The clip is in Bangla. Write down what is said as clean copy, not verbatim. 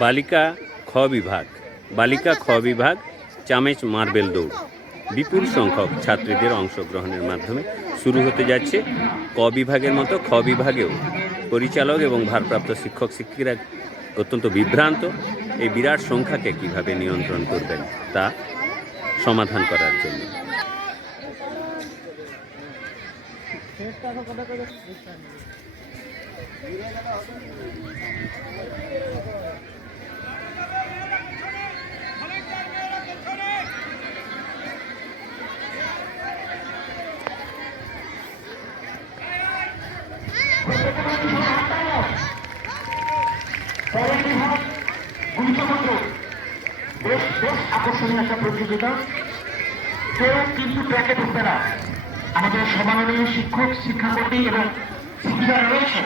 বালিকা খ বিভাগ চামেচ মার্বেল দৌড় বিপুল সংখ্যক ছাত্রীদের অংশগ্রহণের মাধ্যমে শুরু হতে যাচ্ছে। ক বিভাগের মতো খ বিভাগেও পরিচালক এবং ভারপ্রাপ্ত শিক্ষক শিক্ষিকারা অত্যন্ত বিভ্রান্ত। এই বিরাট সংখ্যাকে কিভাবে নিয়ন্ত্রণ করবেন তা সমাধান করার জন্য বেশ আকর্ষণীয় একটা প্রতিযোগিতা। কেউ কিন্তু ট্র্যাকে ঢুকবে না। আমাদের সম্মাননীয় শিক্ষক শিক্ষাকর্মী এবং শিক্ষিকারা রয়েছে।